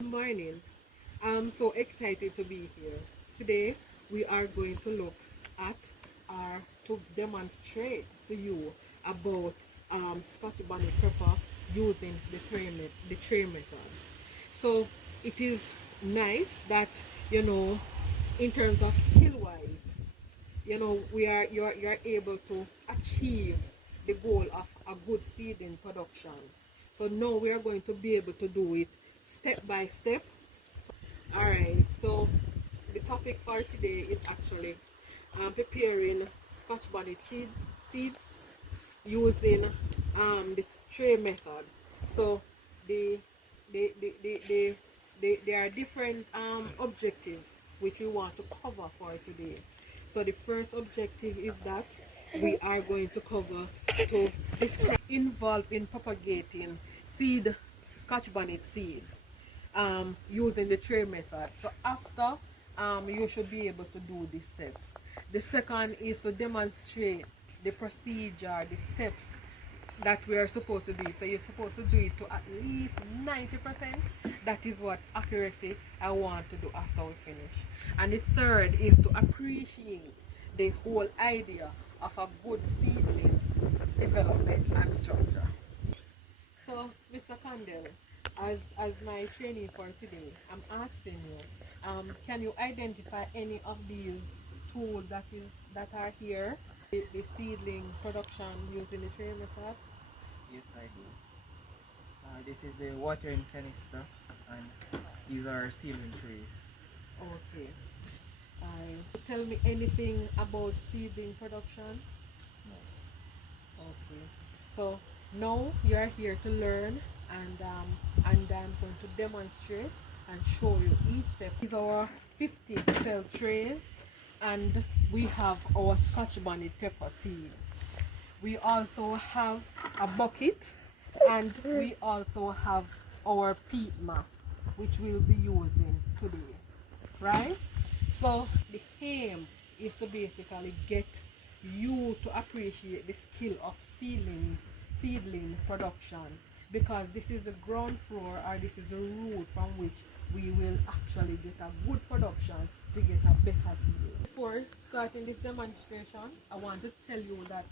Good morning. I'm so excited to be here. Today we are going to look at to demonstrate to you about Scotch bonnet pepper using the tray method. So it is nice that you know in terms of skill wise, you're able to achieve the goal of a good seeding production. So now we are going to be able to do it step by step. All right, so the topic for today is actually preparing Scotch bonnet seeds using the tray method. So the there are different objectives which we want to cover for today. So the first objective is that we are going to cover to describe involved in propagating seed Scotch bonnet seeds using the tray method. So after you should be able to do this step. The second is to demonstrate the procedure, the steps that we are supposed to do. So you're supposed to do it to at least 90%. That is what accuracy I want to do after we finish. And the third is to appreciate the whole idea of a good seedling development and structure. So, Mr. Condell, as my training for today, I'm asking you, can you identify any of these tools that are here? The seedling production using the tray method? Yes, I do. This is the watering canister, and these are sealing trays. Okay. Tell me anything about seedling production? Okay. So now you are here to learn, and I'm going to demonstrate and show you each step. These are our 50 cell trays, and we have our Scotch bonnet pepper seeds. We also have a bucket, and we also have our peat mass, which we'll be using today, right? So the aim is to basically get you to appreciate the skill of seedling production, because this is the ground floor, or this is the root from which we will actually get a good production to get a better yield. Before starting this demonstration, I want to tell you that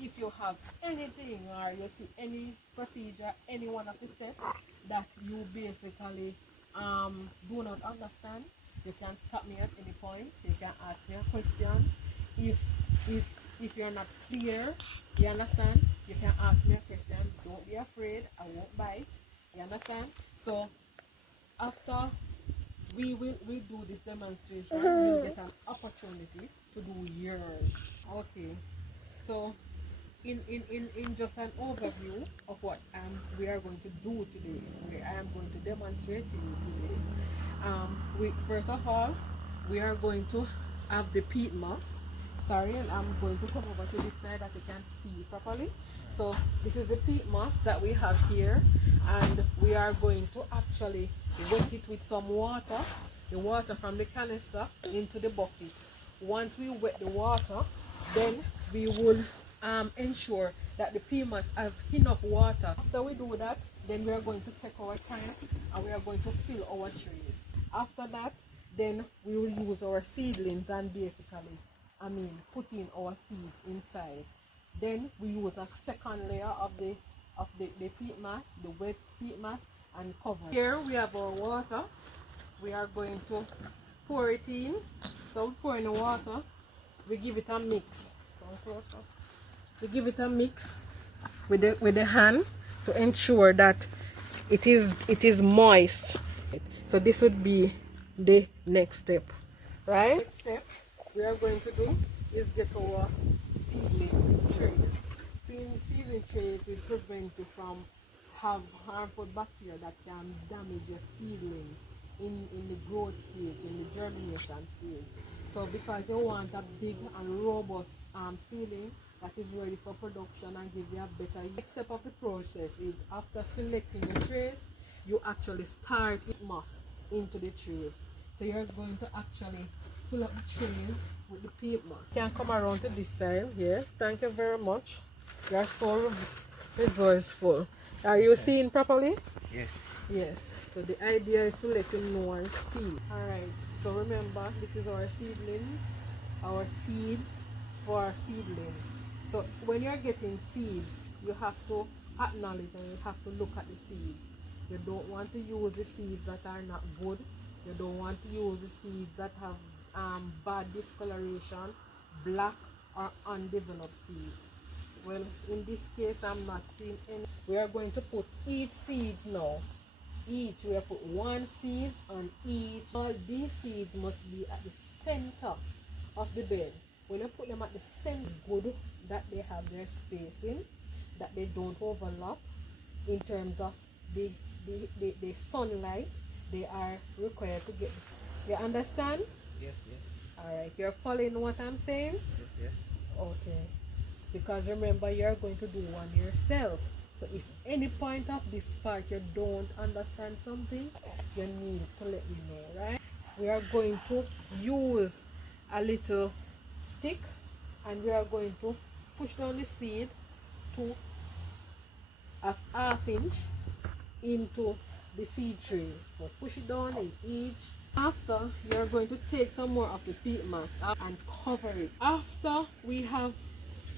if you have anything or you see any procedure, any one of the steps that you basically do not understand, you can stop me at any point. You can ask me a question. If if if you're not clear, you understand, you can ask me a question. Don't be afraid, I won't bite. You understand? So after we do this demonstration, you'll get an opportunity to do yours. Okay. So in just an overview of what we are going to do today, I am going to demonstrate to you today. First of all, we are going to have the peat moss. Sorry, and I'm going to come over to this side that you can see properly. So this is the peat moss that we have here, and we are going to actually wet it with some water, the water from the canister into the bucket. Once we wet the water, then we will ensure that the peat moss have enough water. After we do that, then we are going to take our time and we are going to fill our trays. After that, then we will use our seedlings and basically, put in our seeds inside. Then we use a second layer of the peat mass, the wet peat mass, and cover. Here we have our water. We are going to pour it in. So we pour in the water. We give it a mix. Come closer. We give it a mix with the hand to ensure that it is moist. So this would be the next step, right? Next step we are going to do is get our seedling trays. Seedling trays will prevent you from have harmful bacteria that can damage your seedlings in the growth stage, in the germination stage. So because you want a big and robust seedling that is ready for production and give you a better yield. Next step of the process is after selecting the trays, you actually start with moss into the trays. So you're going to actually fill up the trays with the peat moss. You can come around to this side. Yes, thank you very much. You're so resourceful. Are you seeing properly? Yes. Yes. So the idea is to let you know and see. Alright, so remember, this is our seedlings, our seeds for seedling. So when you're getting seeds, you have to acknowledge and you have to look at the seeds. You don't want to use the seeds that are not good. You don't want to use the seeds that have bad discoloration, black or undeveloped seeds. Well, in this case, I'm not seeing any. We are going to put each seeds now. Each, we have put one seed on each. All these seeds must be at the center of the bed. When you put them at the center, it's good that they have their spacing, that they don't overlap in terms of the sunlight they are required to get. You understand? Yes, yes. Alright, you're following what I'm saying? Yes, yes. Okay. Because remember, you're going to do one yourself. So if any point of this part you don't understand something, you need to let me know, right? We are going to use a little stick and we are going to push down the seed to a half inch into the seed tray. So push it down in each. After, you're going to take some more of the peat mass and cover it. After we have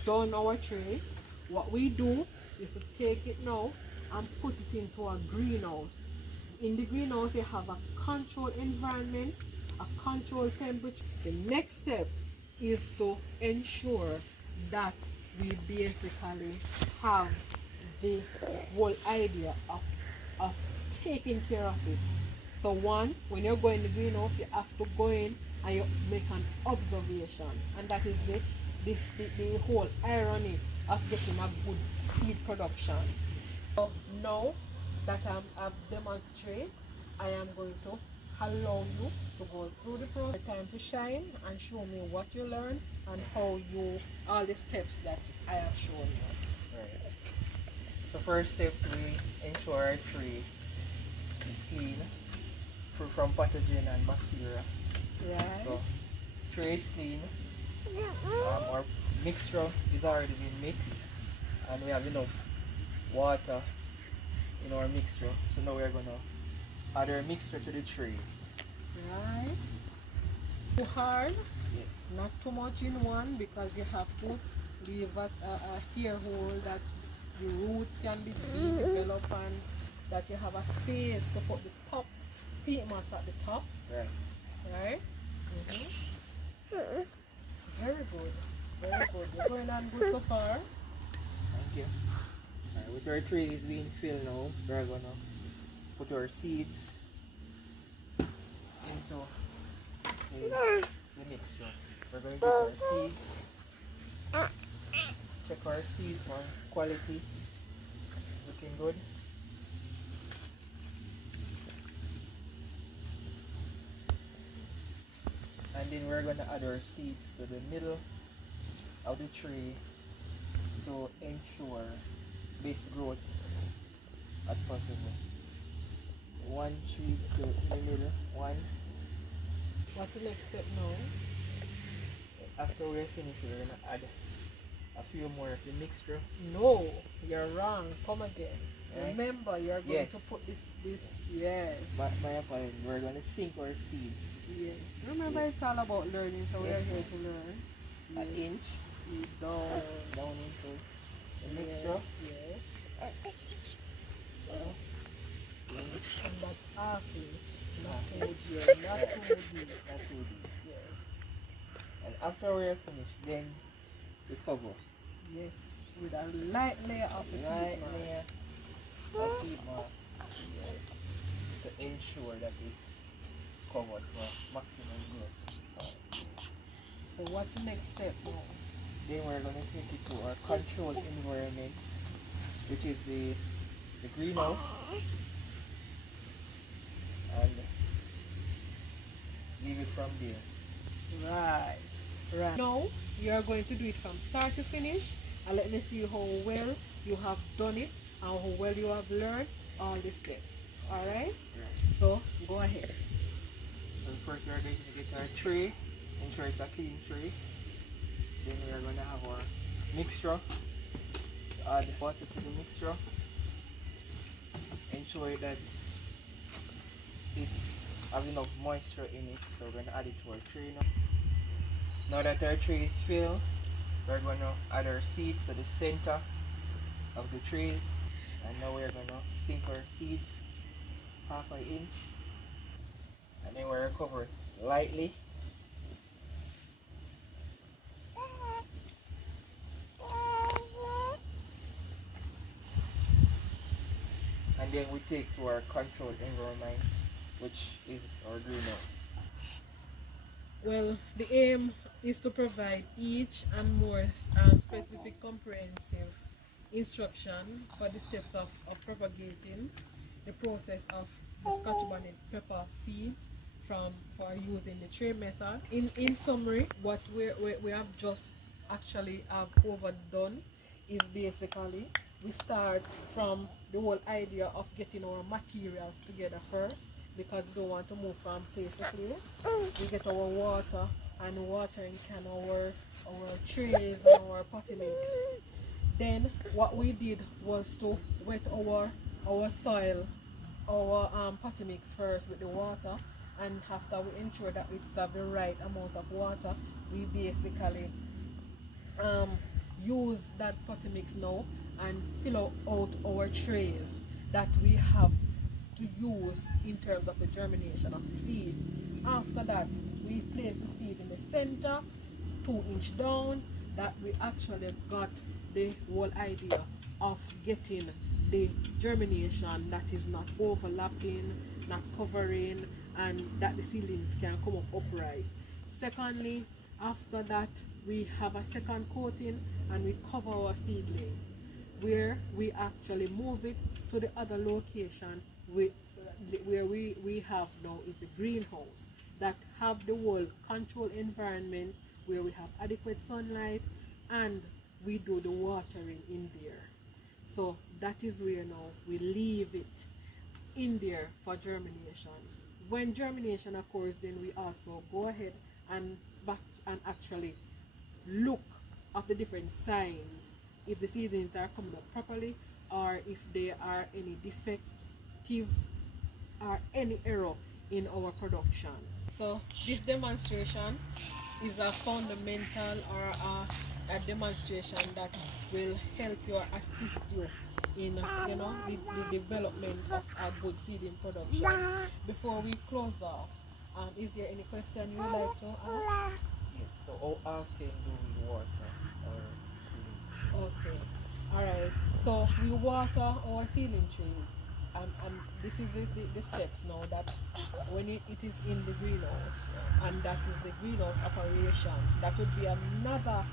done our tray, what we do is to take it now and put it into a greenhouse. In the greenhouse, you have a controlled environment, a controlled temperature. The next step is to ensure that we basically have the whole idea of taking care of it. So one, when you're going to the greenhouse, you have to go in and you make an observation, and that is the whole irony of getting a good seed production. So now that I've demonstrated, I am going to allow you to go through the process, time to shine, and show me what you learned and how you, all the steps that I have shown you. Right. So first step, we ensure our tree is clean from pathogen and bacteria. Right. So tray is clean. Our mixture is already been mixed, and we have enough water in our mixture. So now we are gonna add our mixture to the tray. Right. Too hard, Yes. not too much in one, because you have to leave a hair hole that the roots can be developed and that you have a space to put the top peat mass at the top. Right. Right? Very good. Very good. You're going on good so far. Thank you. Alright, with our tray is being filled now, we're gonna put our seeds into the mixture. We're going to put our seeds, check our seeds for quality, looking good. And then we're gonna add our seeds to the middle of the tray to ensure base growth as possible. One tree to the middle, one. What's the next step now? After we're finished, we're gonna add a few more of the mixture. No, you're wrong. Come again. Right. Remember, you're going Yes. to put this, yes. My apologies, we're gonna sink our seeds Yes. Remember, Yes. it's all about learning, so Yes. we're here to learn. an inch Down. down into the mixture. Yes. Then And that's half inch. Not too deep. Not Right. too deep. not too deep. Yes. And after we're finished, then we cover. Yes. With a light layer of the Right peat mass. layer of peat mass to ensure that it's covered for maximum growth. So what's the next step now? Then we're going to take it to our controlled environment, which is the greenhouse, and leave it from there. Right. Right. Now you are going to do it from start to finish, and let me see how well you have done it and how well you have learned all the steps. All right. So go ahead. So first we are going to get our tray, ensure it's a clean tray. Then we are going to have our mixture, add water to the mixture, ensure that have enough moisture in it, so we're going to add it to our tray now. Now that our tray is filled, we're going to add our seeds to the center of the trays, and now we're going to sink our seeds half an inch, and then we're going to cover it lightly. And then we take to our controlled environment, which is our greenhouse. Well, the aim is to provide each and more specific comprehensive instruction for the steps of propagating the process of the Scotch bonnet pepper seeds for using the tray method. In summary, what we have just actually have overdone is basically we start from the whole idea of getting our materials together first, because we don't want to move from place to place. We get our water and watering can, our trays and our potty mix. Then what we did was to wet our soil, our potty mix first with the water, and after we ensure that it's the right amount of water, we basically use that potty mix now and fill out our trays that we have to use in terms of the germination of the seeds. After that, we place the seed in the center, 2 inch down, that we actually got the whole idea of getting the germination that is not overlapping, not covering, and that the seedlings can come up upright. Secondly, after that, we have a second coating and we cover our seedlings, where we actually move it to the other location where we have now is the greenhouse that have the whole control environment, where we have adequate sunlight and we do the watering in there. So that is where now we leave it in there for germination. When germination occurs, then we also go ahead and back and actually look at the different signs, if the seedlings are coming up properly, or if there are any defective or any error in our production. So this demonstration is a fundamental or a demonstration that will help you or assist you in the development of a good seeding production. Before we close off, is there any question you would like to ask? Yes, so how often do we water our seedlings? Okay, all right. So we water our seedling trees, and this is the steps now that when it is in the greenhouse, and that is the greenhouse operation. That would be another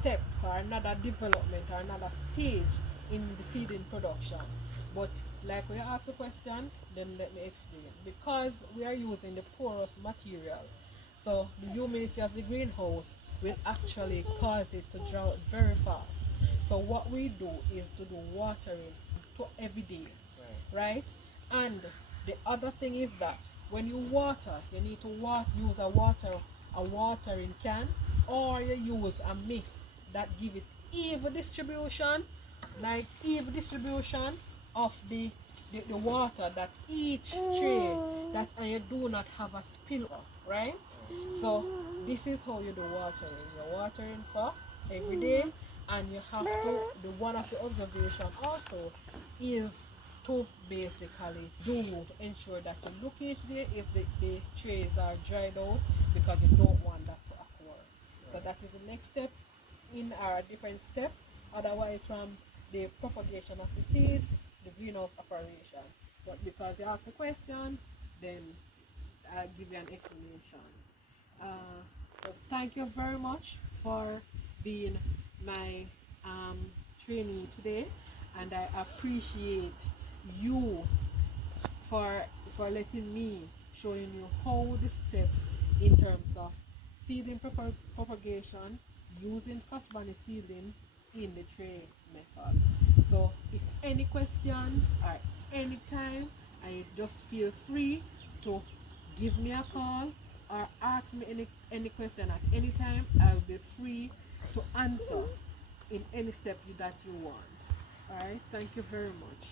step or another development or another stage in the seeding production. But like we asked the question, then let me explain. Because we are using the porous material, so the humidity of the greenhouse will actually cause it to dry out very fast. So what we do is to do watering to every day, right? And the other thing is that when you water, you need to use a watering can, or you use a mix that give it even distribution, like even distribution of the water, that each tray, that and you do not have a spill, right? So this is how you do watering. You're watering for every day, and you have to, the one of the observation also is to basically to ensure that you look each day if the trays are dried out, because you don't want that to occur. So that is the next step in our different step. Otherwise, from the propagation of the seeds, the greenhouse operation. But because you asked the question, then I'll give you an explanation. So thank you very much for being my trainee today, and I appreciate you for letting me showing you how the steps in terms of seedling propagation using Scotch bonnet seedling in the tray method. So if any questions or anytime, I just feel free to give me a call or ask me any question at any time. I'll be free to answer in any step that you want. All right, thank you very much.